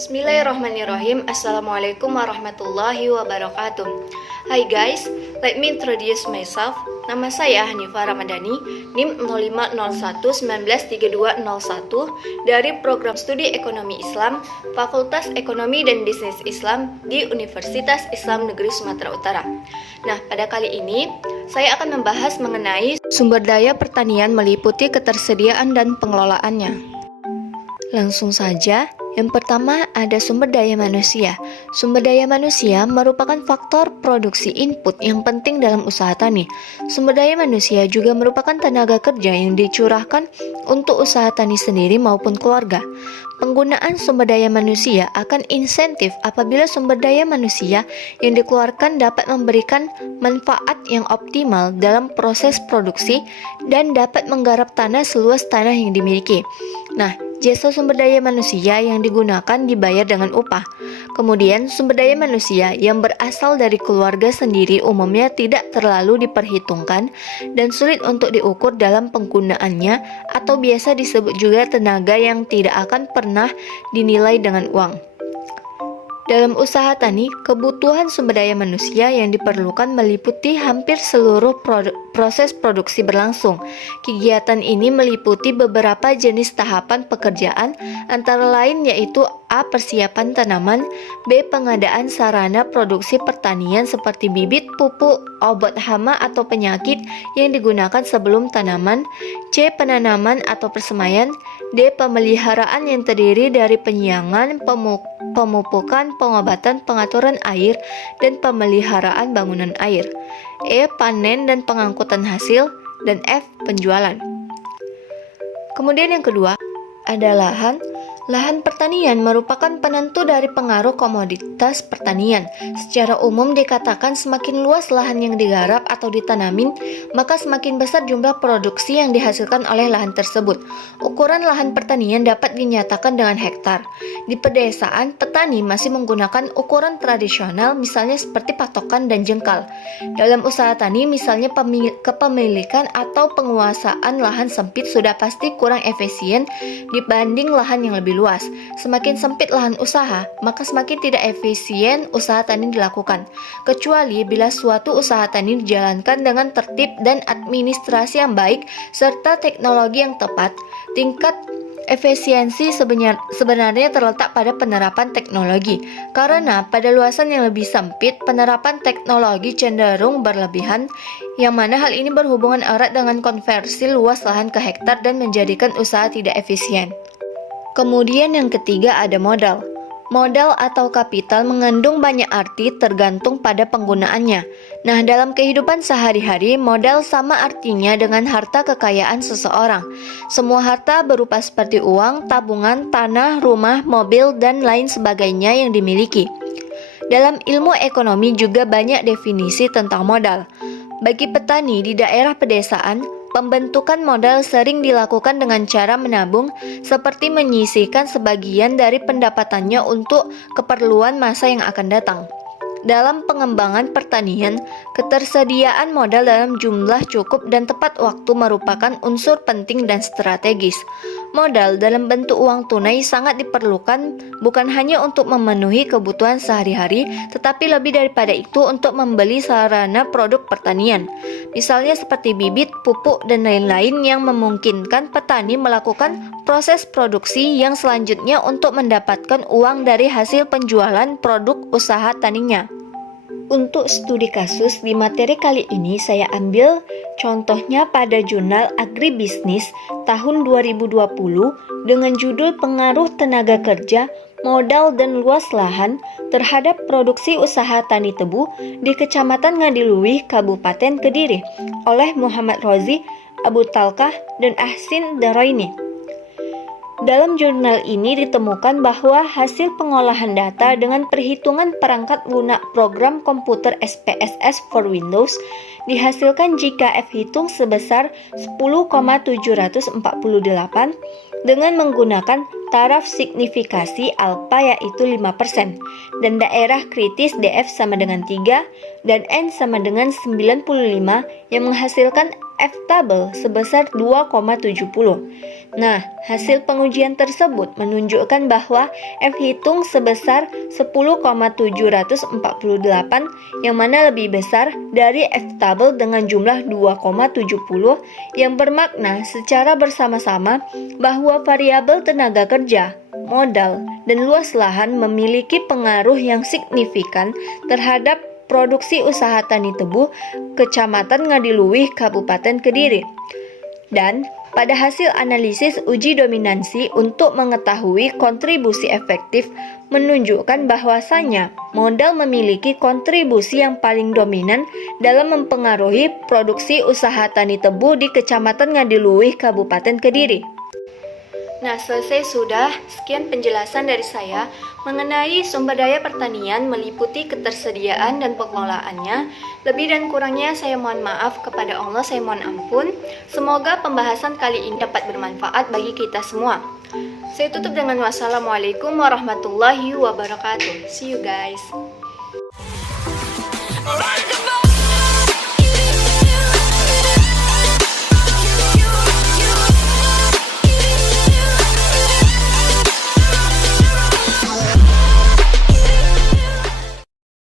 Bismillahirrahmanirrahim. Assalamualaikum warahmatullahi wabarakatuh. Hai guys, let me introduce myself. Nama saya Hanifah Ramadhani, NIM 0501193201 dari Program Studi Ekonomi Islam, Fakultas Ekonomi dan Bisnis Islam di Universitas Islam Negeri Sumatera Utara. Nah, pada kali ini saya akan membahas mengenai sumber daya pertanian meliputi ketersediaan dan pengelolaannya. Langsung saja. Yang pertama ada sumber daya manusia. Sumber daya manusia merupakan faktor produksi input yang penting dalam usaha tani. Sumber daya manusia juga merupakan tenaga kerja yang dicurahkan untuk usaha tani sendiri maupun keluarga. Penggunaan sumber daya manusia akan insentif apabila sumber daya manusia yang dikeluarkan dapat memberikan manfaat yang optimal dalam proses produksi dan dapat menggarap tanah seluas tanah yang dimiliki. Nah, jasa sumber daya manusia yang digunakan dibayar dengan upah. Kemudian, sumber daya manusia yang berasal dari keluarga sendiri umumnya tidak terlalu diperhitungkan dan sulit untuk diukur dalam penggunaannya atau biasa disebut juga tenaga yang tidak akan pernah dinilai dengan uang. Dalam usaha tani, kebutuhan sumber daya manusia yang diperlukan meliputi hampir seluruh proses produksi berlangsung. Kegiatan ini meliputi beberapa jenis tahapan pekerjaan, antara lain yaitu A. Persiapan tanaman, B. Pengadaan sarana produksi pertanian seperti bibit, pupuk, obat hama atau penyakit yang digunakan sebelum tanaman, C. Penanaman atau persemaian, D. Pemeliharaan yang terdiri dari penyiangan, pemupukan, pengobatan, pengaturan air, dan pemeliharaan bangunan air, E. Panen dan pengangkutan hasil, dan F. Penjualan. Kemudian yang kedua ada lahan. Lahan pertanian merupakan penentu dari pengaruh komoditas pertanian. Secara umum dikatakan semakin luas lahan yang digarap atau ditanamin, maka semakin besar jumlah produksi yang dihasilkan oleh lahan tersebut. Ukuran lahan pertanian dapat dinyatakan dengan hektar. Di pedesaan, petani masih menggunakan ukuran tradisional, misalnya seperti patokan dan jengkal. Dalam usaha tani, misalnya kepemilikan atau penguasaan lahan sempit sudah pasti kurang efisien dibanding lahan yang lebih luas. Semakin sempit lahan usaha, maka semakin tidak efisien usaha tani dilakukan. Kecuali bila suatu usaha tani dijalankan dengan tertib dan administrasi yang baik serta teknologi yang tepat. Tingkat efisiensi sebenarnya terletak pada penerapan teknologi. Karena pada luasan yang lebih sempit, penerapan teknologi cenderung berlebihan, yang mana hal ini berhubungan erat dengan konversi luas lahan ke hektar dan menjadikan usaha tidak efisien. Kemudian yang ketiga ada modal. Modal atau kapital mengandung banyak arti tergantung pada penggunaannya. Nah, dalam kehidupan sehari-hari, modal sama artinya dengan harta kekayaan seseorang. Semua harta berupa seperti uang, tabungan, tanah, rumah, mobil, dan lain sebagainya yang dimiliki. Dalam ilmu ekonomi juga banyak definisi tentang modal. Bagi petani di daerah pedesaan, pembentukan modal sering dilakukan dengan cara menabung, seperti menyisihkan sebagian dari pendapatannya untuk keperluan masa yang akan datang. Dalam pengembangan pertanian, ketersediaan modal dalam jumlah cukup dan tepat waktu merupakan unsur penting dan strategis. Modal dalam bentuk uang tunai sangat diperlukan bukan hanya untuk memenuhi kebutuhan sehari-hari, tetapi lebih daripada itu untuk membeli sarana produk pertanian. Misalnya seperti bibit, pupuk, dan lain-lain yang memungkinkan petani melakukan proses produksi yang selanjutnya untuk mendapatkan uang dari hasil penjualan produk usaha taninya. Untuk studi kasus di materi kali ini saya ambil contohnya pada jurnal Agribisnis tahun 2020 dengan judul Pengaruh Tenaga Kerja, Modal dan Luas Lahan terhadap Produksi Usaha Tani Tebu di Kecamatan Ngadiluih, Kabupaten Kediri oleh Muhammad Rozi, Abu Talkah, dan Ahsin Daraini. Dalam jurnal ini ditemukan bahwa hasil pengolahan data dengan perhitungan perangkat lunak program komputer SPSS for Windows dihasilkan jika F hitung sebesar 10,748 dengan menggunakan taraf signifikasi alfa yaitu 5% dan daerah kritis DF sama dengan 3 dan N sama dengan 95 yang menghasilkan F-table sebesar 2,70. Nah, hasil pengujian tersebut menunjukkan bahwa F hitung sebesar 10,748 yang mana lebih besar dari F-table dengan jumlah 2,70 yang bermakna secara bersama-sama bahwa variabel tenaga kerja, modal, dan luas lahan memiliki pengaruh yang signifikan terhadap produksi usaha tani tebu Kecamatan Ngadiluwih, Kabupaten Kediri. Dan pada hasil analisis uji dominansi untuk mengetahui kontribusi efektif menunjukkan bahwasannya modal memiliki kontribusi yang paling dominan dalam mempengaruhi produksi usaha tani tebu di Kecamatan Ngadiluwih, Kabupaten Kediri. Nah, selesai sudah. Sekian penjelasan dari saya mengenai sumber daya pertanian meliputi ketersediaan dan pengelolaannya. Lebih dan kurangnya saya mohon maaf kepada Allah, saya mohon ampun. Semoga pembahasan kali ini dapat bermanfaat bagi kita semua. Saya tutup dengan wassalamualaikum warahmatullahi wabarakatuh. See you guys.